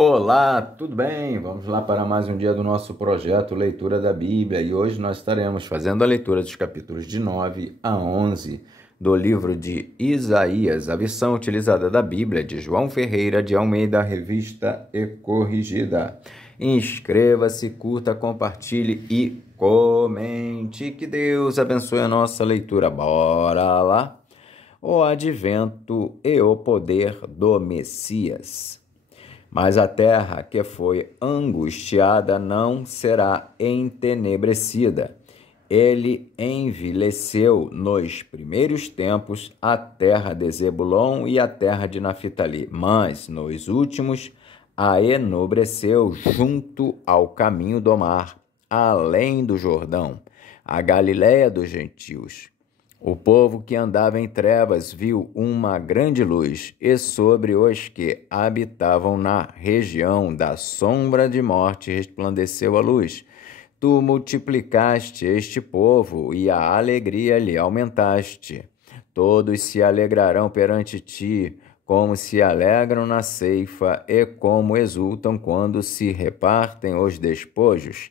Olá, tudo bem? Vamos lá para mais um dia do nosso projeto Leitura da Bíblia e hoje nós estaremos fazendo a leitura dos capítulos de 9 a 11 do livro de Isaías, a versão utilizada da Bíblia de João Ferreira de Almeida, revista e corrigida. Inscreva-se, curta, compartilhe e comente. Que Deus abençoe a nossa leitura. Bora lá! O advento e o poder do Messias. Mas a terra que foi angustiada não será entenebrecida. Ele envileceu nos primeiros tempos a terra de Zebulon e a terra de Naphtali, mas nos últimos a enobreceu junto ao caminho do mar, além do Jordão, a Galiléia dos gentios. O povo que andava em trevas viu uma grande luz, e sobre os que habitavam na região da sombra de morte resplandeceu a luz. Tu multiplicaste este povo, e a alegria lhe aumentaste. Todos se alegrarão perante ti, como se alegram na ceifa, e como exultam quando se repartem os despojos.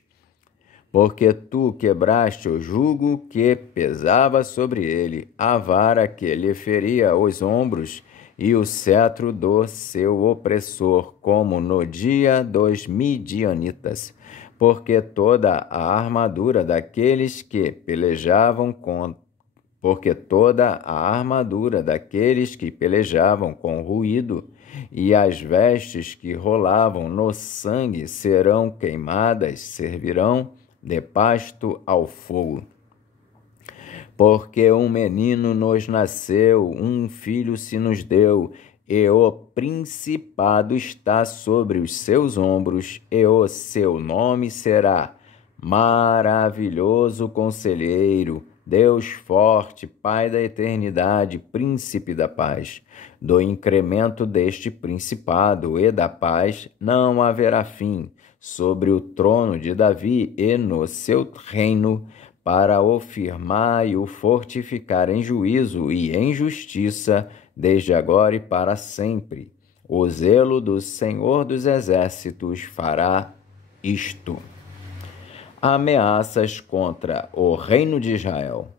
Porque tu quebraste o jugo que pesava sobre ele, a vara que lhe feria os ombros e o cetro do seu opressor, como no dia dos midianitas. Porque toda a armadura daqueles que pelejavam com ruído e as vestes que rolavam no sangue serão queimadas, servirão de pasto ao fogo. Porque um menino nos nasceu, um filho se nos deu, e o principado está sobre os seus ombros, e o seu nome será Maravilhoso Conselheiro, Deus Forte, Pai da Eternidade, Príncipe da Paz. Do incremento deste principado e da paz não haverá fim sobre o trono de Davi e no seu reino, para o firmar e o fortificar em juízo e em justiça, desde agora e para sempre. O zelo do Senhor dos Exércitos fará isto. Ameaças contra o reino de Israel.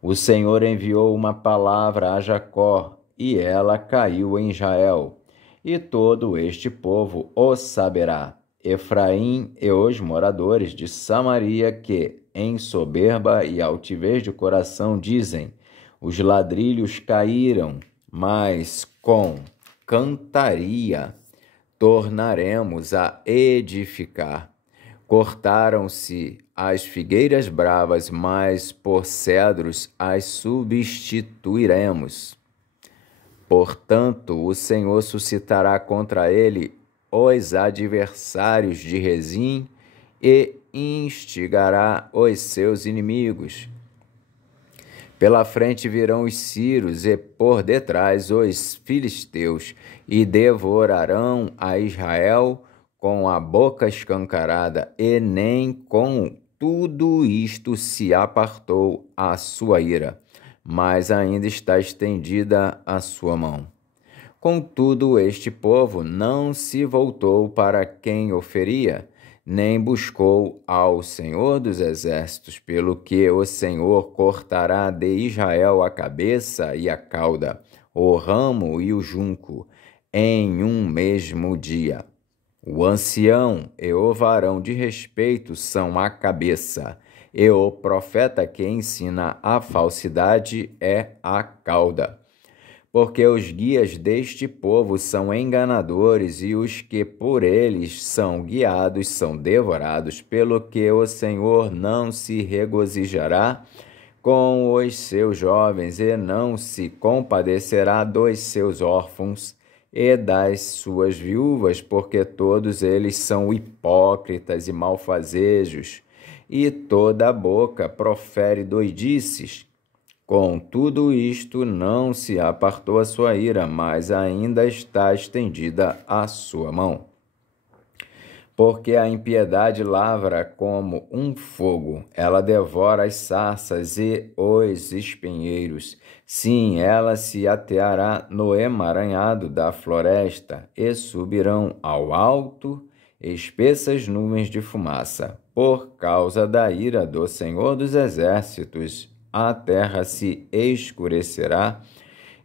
O Senhor enviou uma palavra a Jacó, e ela caiu em Israel, e todo este povo o saberá. Efraim e os moradores de Samaria, que em soberba e altivez de coração dizem: os ladrilhos caíram, mas com cantaria tornaremos a edificar. Cortaram-se as figueiras bravas, mas por cedros as substituiremos. Portanto, o Senhor suscitará contra ele os adversários de Rezim e instigará os seus inimigos. Pela frente virão os sírios e por detrás os filisteus, e devorarão a Israel com a boca escancarada, e nem com tudo isto se apartou a sua ira, mas ainda está estendida a sua mão. Contudo, este povo não se voltou para quem o feria, nem buscou ao Senhor dos Exércitos, pelo que o Senhor cortará de Israel a cabeça e a cauda, o ramo e o junco, em um mesmo dia. O ancião e o varão de respeito são a cabeça, e o profeta que ensina a falsidade é a cauda. Porque os guias deste povo são enganadores, e os que por eles são guiados são devorados, pelo que o Senhor não se regozijará com os seus jovens, e não se compadecerá dos seus órfãos e das suas viúvas, porque todos eles são hipócritas e malfazejos, e toda a boca profere doidices. Com tudo isto não se apartou a sua ira, mas ainda está estendida a sua mão. Porque a impiedade lavra como um fogo, ela devora as sarças e os espinheiros. Sim, ela se ateará no emaranhado da floresta, e subirão ao alto espessas nuvens de fumaça. Por causa da ira do Senhor dos Exércitos, a terra se escurecerá,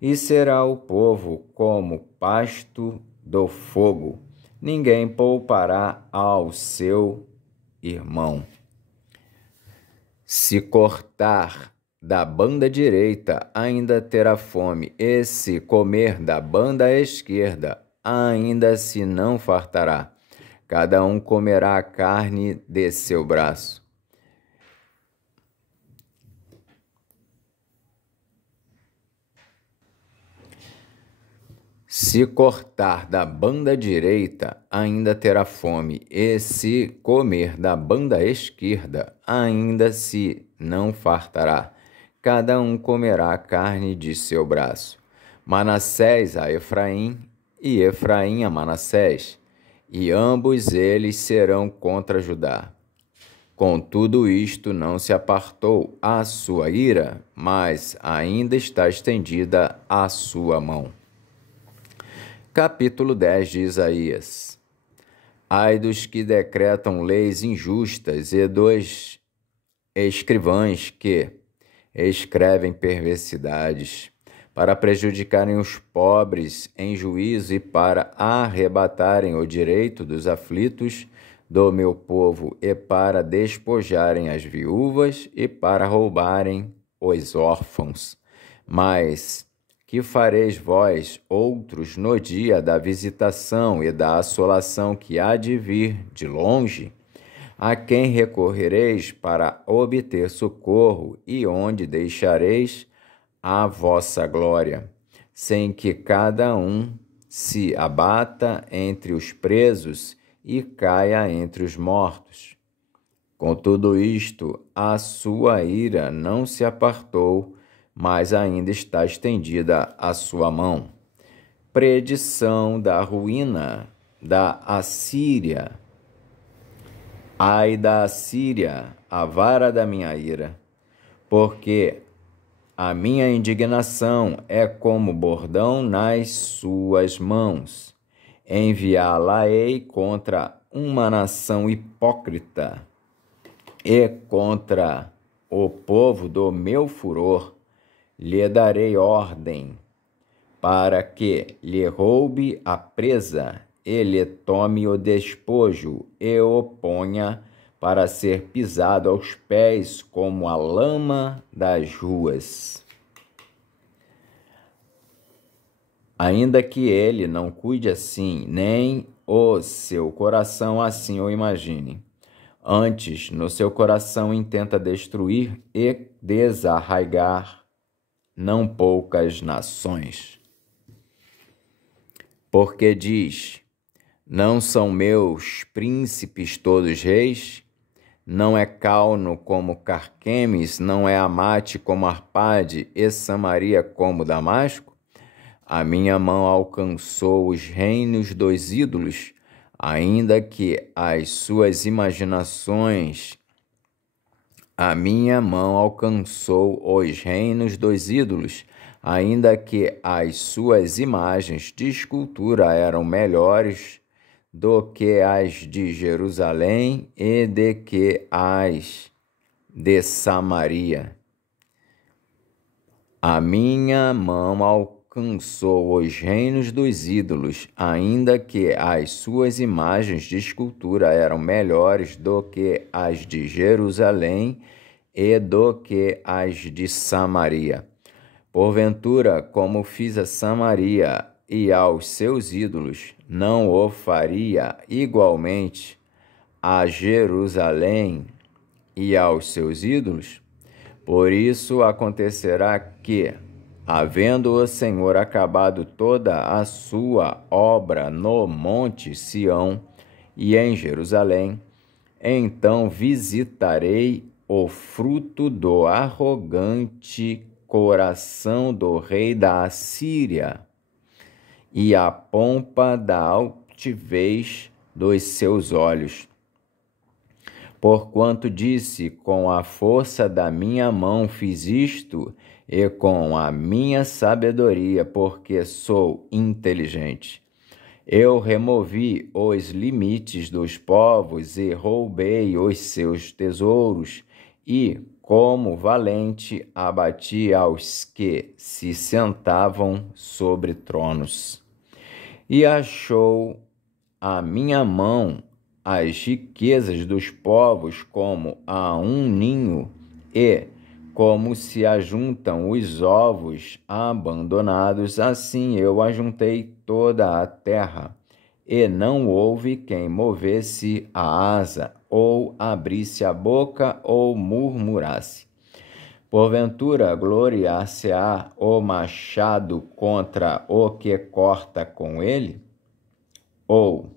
e será o povo como pasto do fogo. Ninguém poupará ao seu irmão. Se cortar da banda direita, ainda terá fome, e se comer da banda esquerda, ainda se não fartará. Cada um comerá a carne de seu braço. Se cortar da banda direita, ainda terá fome, e se comer da banda esquerda, ainda se não fartará. Cada um comerá a carne de seu braço. Manassés a Efraim, e Efraim a Manassés, e ambos eles serão contra Judá. Com tudo isto não se apartou a sua ira, mas ainda está estendida a sua mão. Capítulo 10 de Isaías. Ai dos que decretam leis injustas e dos escrivães que escrevem perversidades, para prejudicarem os pobres em juízo e para arrebatarem o direito dos aflitos do meu povo, e para despojarem as viúvas e para roubarem os órfãos. Mas que fareis vós, outros, no dia da visitação e da assolação que há de vir de longe? A quem recorrereis para obter socorro, e onde deixareis a vossa glória, sem que cada um se abata entre os presos e caia entre os mortos? Com tudo isto, a sua ira não se apartou, mas ainda está estendida a sua mão. Predição da ruína da Assíria. Ai da Assíria, a vara da minha ira, porque a minha indignação é como bordão nas suas mãos. Enviá-la-ei contra uma nação hipócrita e contra o povo do meu furor. Lhe darei ordem para que lhe roube a presa e lhe tome o despojo e o ponha para ser pisado aos pés como a lama das ruas. Ainda que ele não cuide assim, nem o seu coração assim o imagine. Antes, no seu coração intenta destruir e desarraigar não poucas nações. Porque diz: não são meus príncipes todos reis? Não é Calno como Carquemes, não é Amate como Arpade, e Samaria como Damasco? A minha mão alcançou os reinos dos ídolos, ainda que as suas imaginações. A minha mão alcançou os reinos dos ídolos, ainda que as suas imagens de escultura eram melhores do que as de Jerusalém e de que as de Samaria. A minha mão alcançou os reinos dos ídolos, ainda que as suas imagens de escultura eram melhores do que as de Jerusalém e do que as de Samaria. Porventura, como fiz a Samaria e aos seus ídolos, não o faria igualmente a Jerusalém e aos seus ídolos? Por isso acontecerá que, havendo o Senhor acabado toda a sua obra no monte Sião e em Jerusalém, então visitarei o fruto do arrogante coração do rei da Assíria e a pompa da altivez dos seus olhos. Porquanto disse, com a força da minha mão fiz isto, e com a minha sabedoria, porque sou inteligente. Eu removi os limites dos povos e roubei os seus tesouros, e, como valente, abati aos que se sentavam sobre tronos. E achou a minha mão as riquezas dos povos como a um ninho, e, como se ajuntam os ovos abandonados, assim eu ajuntei toda a terra, e não houve quem movesse a asa, ou abrisse a boca, ou murmurasse. Porventura gloriar-se-á o machado contra o que corta com ele? Ou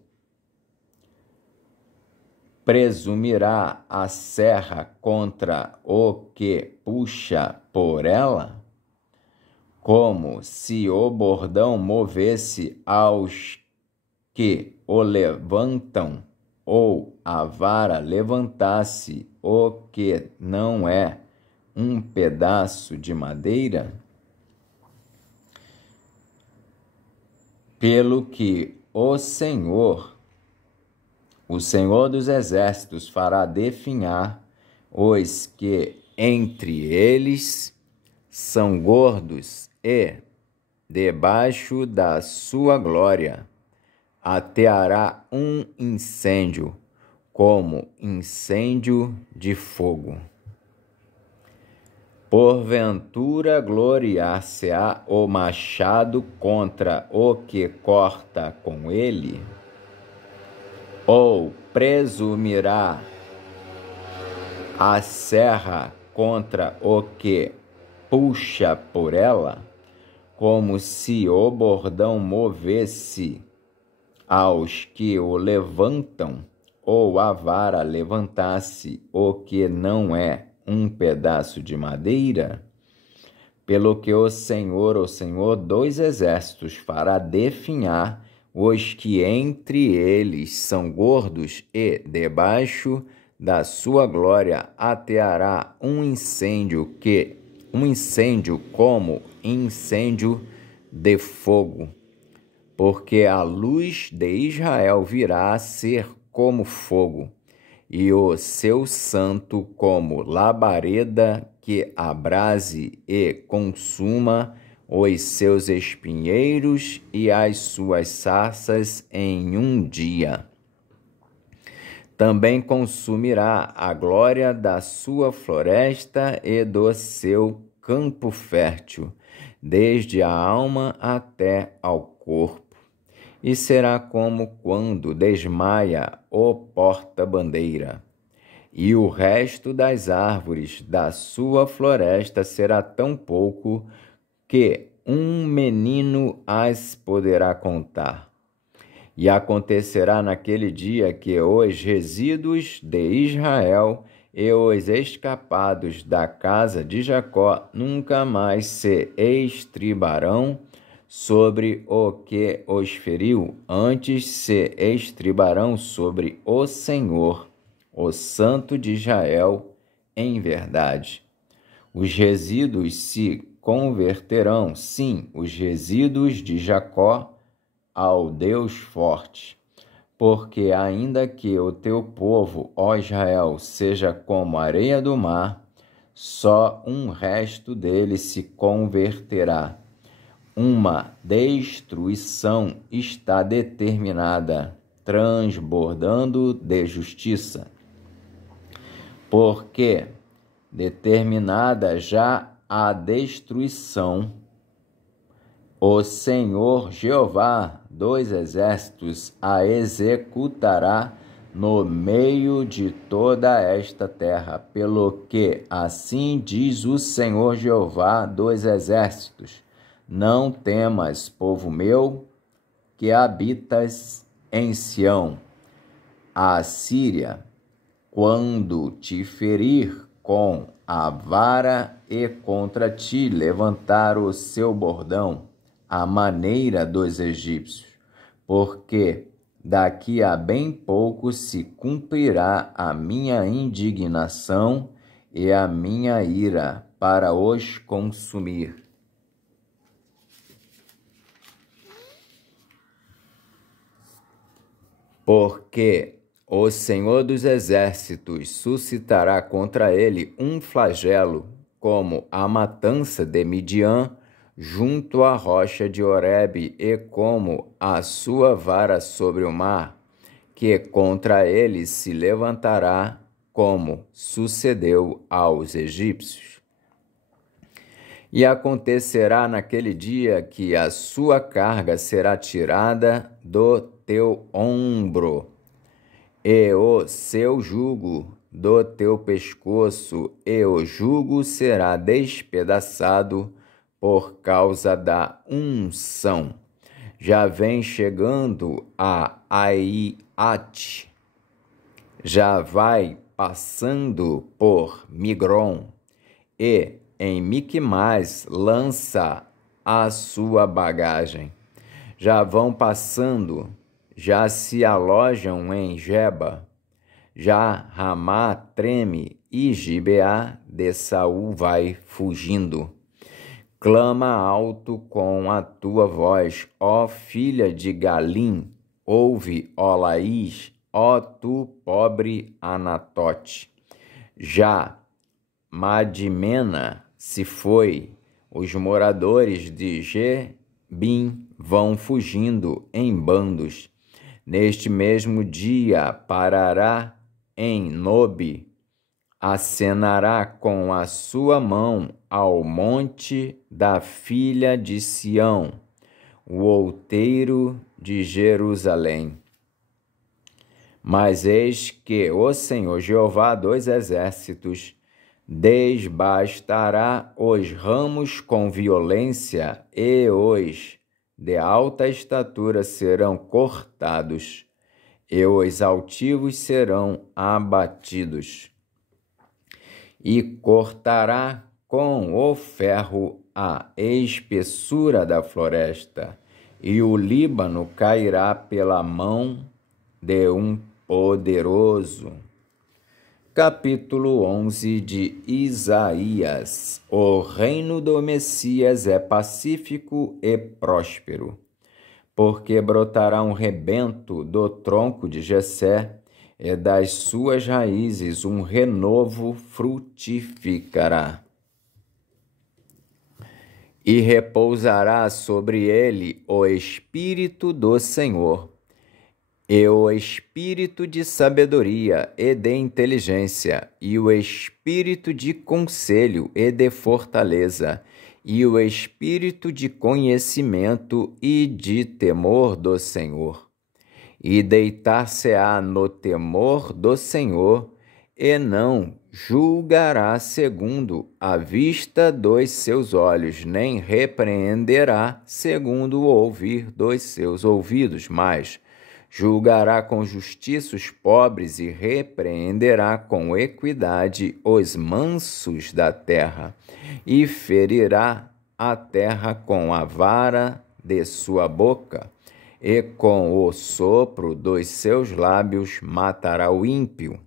presumirá a serra contra o que puxa por ela? Como se o bordão movesse aos que o levantam, ou a vara levantasse o que não é um pedaço de madeira? Pelo que o Senhor dos Exércitos fará definhar os que entre eles são gordos, e, debaixo da sua glória, ateará um incêndio, como incêndio de fogo. Porventura gloriar-se-á o machado contra o que corta com ele? Ou presumirá a serra contra o que puxa por ela? Como se o bordão movesse aos que o levantam, ou a vara levantasse o que não é um pedaço de madeira? Pelo que o Senhor dos Exércitos, fará definhar os que entre eles são gordos, e debaixo da sua glória ateará um incêndio como incêndio de fogo. Porque a luz de Israel virá a ser como fogo, e o seu santo como labareda que abrase e consuma os seus espinheiros e as suas sarças em um dia. Também consumirá a glória da sua floresta e do seu campo fértil, desde a alma até ao corpo. E será como quando desmaia o porta-bandeira. E o resto das árvores da sua floresta será tão pouco que um menino as poderá contar. E acontecerá naquele dia que os resíduos de Israel e os escapados da casa de Jacó nunca mais se estribarão sobre o que os feriu, antes se estribarão sobre o Senhor, o Santo de Israel, em verdade. Os resíduos se converterão, sim, os resíduos de Jacó, ao Deus forte. Porque ainda que o teu povo, ó Israel, seja como a areia do mar, só um resto dele se converterá. Uma destruição está determinada, transbordando de justiça. Porque determinada já a destruição, o Senhor Jeová dos Exércitos a executará no meio de toda esta terra, pelo que assim diz o Senhor Jeová dos Exércitos: não temas, povo meu, que habitas em Sião. A Síria, quando te ferir com a vara e contra ti levantar o seu bordão, à maneira dos egípcios, porque daqui a bem pouco se cumprirá a minha indignação e a minha ira para os consumir. Porque o Senhor dos Exércitos suscitará contra ele um flagelo, como a matança de Midian junto à rocha de Horebe, e como a sua vara sobre o mar, que contra ele se levantará, como sucedeu aos egípcios. E acontecerá naquele dia que a sua carga será tirada do teu ombro, e o seu jugo do teu pescoço, e o jugo será despedaçado por causa da unção. Já vem chegando a Aiate, já vai passando por Migron, e em Miquimás lança a sua bagagem. Já vão passando, já se alojam em Geba, já Ramá treme e Gibeá de Saul vai fugindo. Clama alto com a tua voz, ó filha de Galim, ouve, ó Laís, ó tu pobre Anatote. Já Madimena se foi, os moradores de Gebim vão fugindo em bandos. Neste mesmo dia parará em Nobe, acenará com a sua mão ao monte da filha de Sião, o outeiro de Jerusalém. Mas eis que o Senhor Jeová dos Exércitos desbastará os ramos com violência, e os de alta estatura serão cortados, e os altivos serão abatidos. E cortará com o ferro a espessura da floresta, e o Líbano cairá pela mão de um poderoso. Capítulo 11 de Isaías. O reino do Messias é pacífico e próspero, porque brotará um rebento do tronco de Jessé, e das suas raízes um renovo frutificará. E repousará sobre ele o Espírito do Senhor, e o Espírito de sabedoria e de inteligência, e o Espírito de conselho e de fortaleza, e o Espírito de conhecimento e de temor do Senhor. E deitar-se-á no temor do Senhor, e não julgará segundo a vista dos seus olhos, nem repreenderá segundo o ouvir dos seus ouvidos, mas julgará com justiça os pobres e repreenderá com equidade os mansos da terra, e ferirá a terra com a vara de sua boca, e com o sopro dos seus lábios matará o ímpio.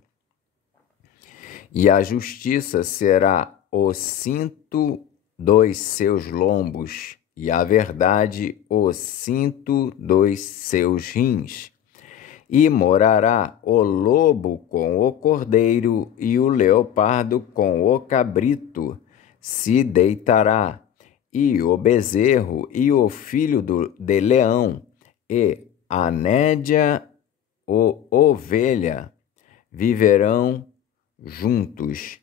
E a justiça será o cinto dos seus lombos, e a verdade o cinto dos seus rins. E morará o lobo com o cordeiro, e o leopardo com o cabrito se deitará, e o bezerro e o filho de leão, e a nédia ou ovelha viverão juntos,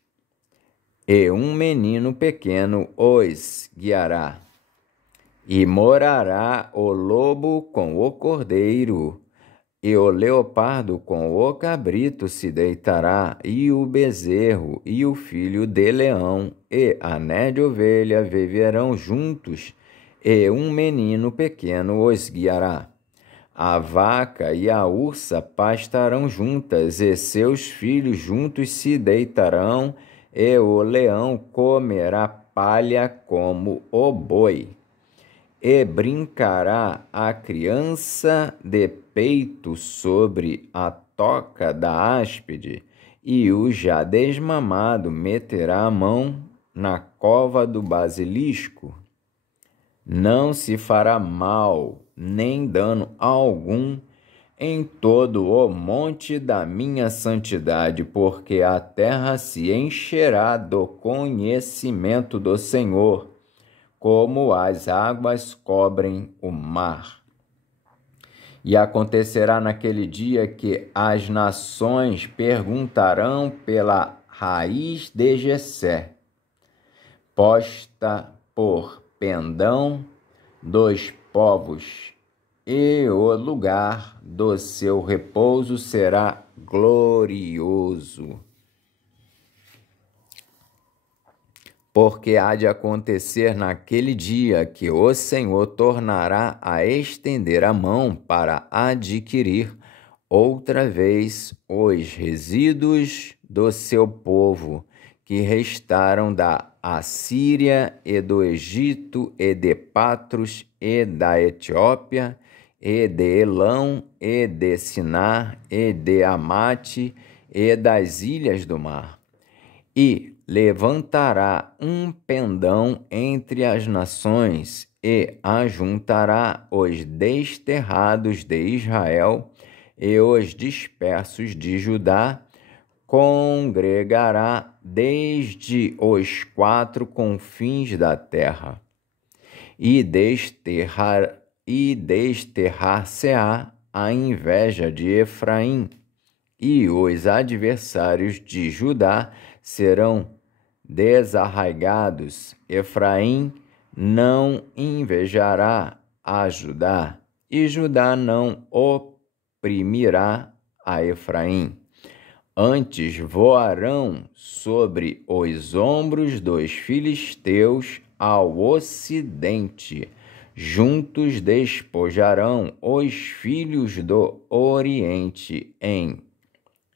e um menino pequeno os guiará. E morará o lobo com o cordeiro, e o leopardo com o cabrito se deitará, e o bezerro e o filho de leão e a nédia ovelha viverão juntos, e um menino pequeno os guiará. A vaca e a ursa pastarão juntas, e seus filhos juntos se deitarão, e o leão comerá palha como o boi. E brincará a criança de peito sobre a toca da áspide, e o já desmamado meterá a mão na cova do basilisco. Não se fará mal, nem dano algum em todo o monte da minha santidade, porque a terra se encherá do conhecimento do Senhor, como as águas cobrem o mar. E acontecerá naquele dia que as nações perguntarão pela raiz de Jessé, posta por pendão dos povos, e o lugar do seu repouso será glorioso. Porque há de acontecer naquele dia que o Senhor tornará a estender a mão para adquirir outra vez os resíduos do seu povo, que restaram da Assíria e do Egito e de Patros e da Etiópia e de Elão e de Sinar e de Amate e das ilhas do mar. E levantará um pendão entre as nações e ajuntará os desterrados de Israel e os dispersos de Judá, congregará desde os 4 confins da terra, e desterrar-se-á a inveja de Efraim, e os adversários de Judá serão desarraigados. Efraim não invejará a Judá, e Judá não oprimirá a Efraim. Antes voarão sobre os ombros dos filisteus ao ocidente. Juntos despojarão os filhos do oriente em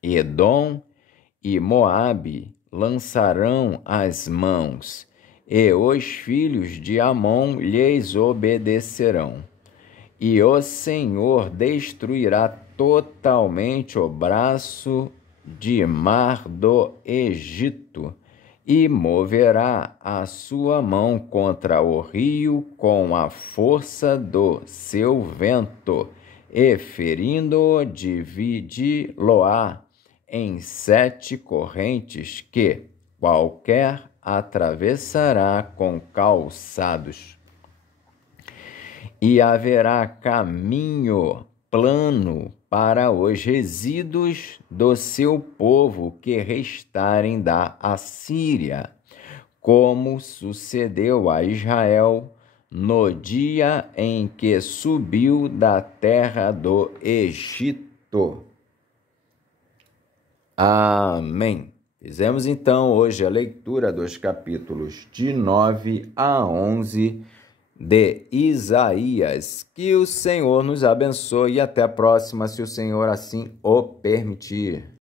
Edom e Moabe lançarão as mãos, e os filhos de Amon lhes obedecerão. E o Senhor destruirá totalmente o braço de mar do Egito, e moverá a sua mão contra o rio com a força do seu vento, e ferindo-o dividi-lo-á em 7 correntes, que qualquer atravessará com calçados. E haverá caminho plano para os resíduos do seu povo que restarem da Assíria, como sucedeu a Israel no dia em que subiu da terra do Egito. Amém. Fizemos então hoje a leitura dos capítulos de 9 a 11 de Isaías. Que o Senhor nos abençoe e até a próxima, se o Senhor assim o permitir.